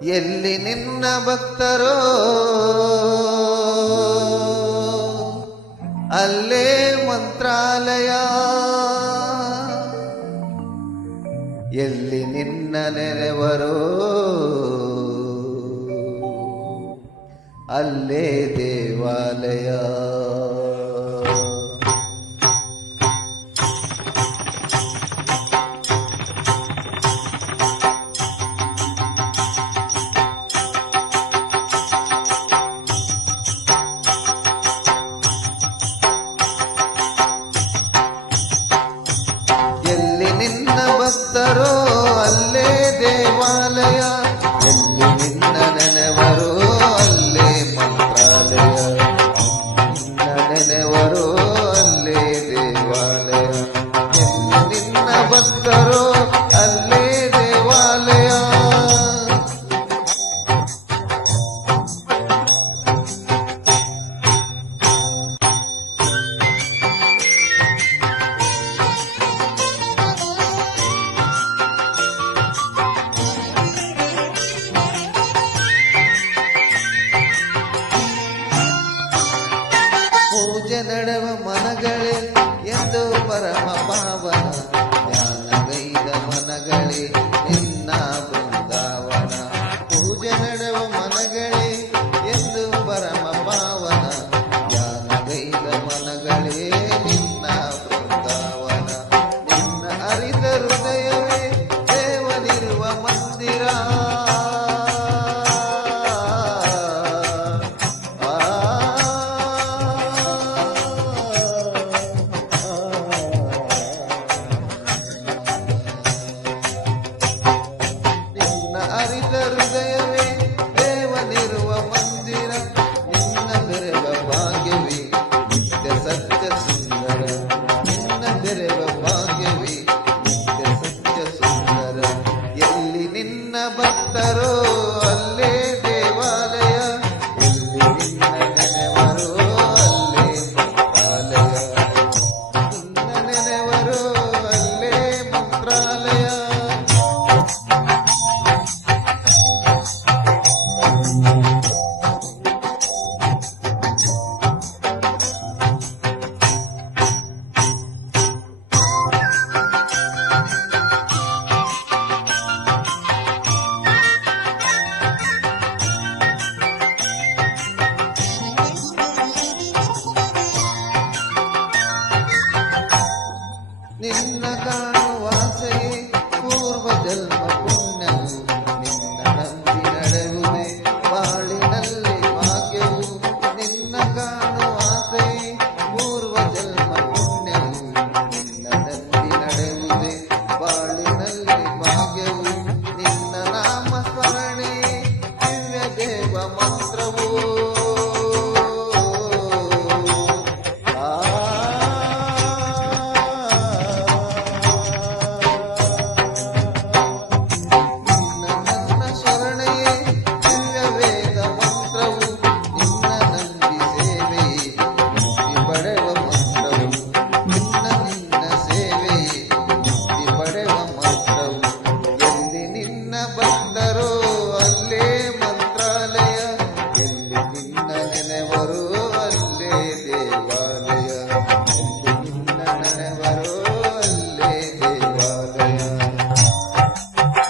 ಎಲ್ಲಿ ನಿನ್ನ ಭಕ್ತರೋ ಅಲ್ಲೇ ಮಂತ್ರಾಲಯ, ಎಲ್ಲಿ ನಿನ್ನ ನೆನೆವರೋ ಅಲ್ಲೇ ದೇವಾಲಯ. ಎಲ್ಲಿ ನಿನ್ನ ಭಕ್ತರೋ ಅಲ್ಲೇ ದೇವಾಲಯ, ಎಲ್ಲಿ ನಿನ್ನ ನೆನೆವರೋ ಅಲ್ಲೇ ಮಂತ್ರಾಲಯ, ನಿನ್ನ ನೆನೆವರೋ ಅಲ್ಲೇ ದೇವಾಲಯ, ಎಲ್ಲಿ ನಿನ್ನ ಭಕ್ತರೋ ಅಲ್ಲೇ ದೇವಾಲಯ. ಪೂಜೆ ನಡೆವ ಮನಗಳೇ ಎಂದು ಪರಮ ಪಾವನ, ಜ್ಞಾನಗೈದ ಮನಗಳೇ ನಿನ್ನ ಬೃಂದಾವನ. ಪೂಜೆ ನಡೆವ ಮನಗಳೇ ಎಂದು ಪರಮ ಪಾವನ, ಜ್ಞಾನಗೈದ ಮನಗಳೇ ನಿನ್ನ ಬೃಂದಾವನ. ನಿನ್ನ ಅರಿತ ಹೃದಯವೇ ದೇವನಿರುವ ಮಂದಿರ, ಅರಿತ ಹೃದಯವೇ ದೇವನಿರುವ ಮಂದಿರ. ನಿನ್ನ ಬೆರೆವ ಭಾಗ್ಯವೇ ನಿತ್ಯ ಸತ್ಯ ಸುಂದರ, ನಿನ್ನ ಬೆರೆವ ಭಾಗ್ಯವೇ ನಿತ್ಯ ಸತ್ಯ ಸುಂದರ. ಎಲ್ಲಿ ನಿನ್ನ ಭಕ್ತರೋ ಅಲ್ಲೇ ದೇವಾಲಯ, ಎಲ್ಲಿ ನಿನ್ನ ನೆನೆವರೋ ಅಲ್ಲೇ ಮಂತ್ರಾಲಯ, ನಿನ್ನ ನೆನೆವರೋ ಅಲ್ಲೇ ಮಂತ್ರಾಲಯ.